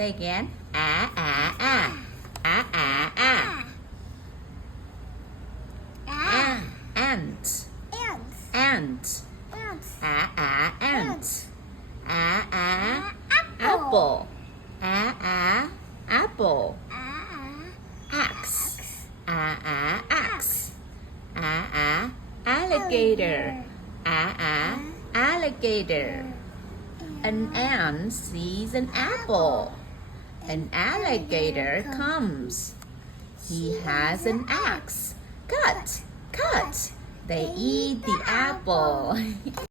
Say again. Ant. Ant. Ant. Apple. Apple. Axe. Axe. Alligator. Alligator. An ant sees an apple. An alligator comes. He has an axe. Cut. They eat the apple.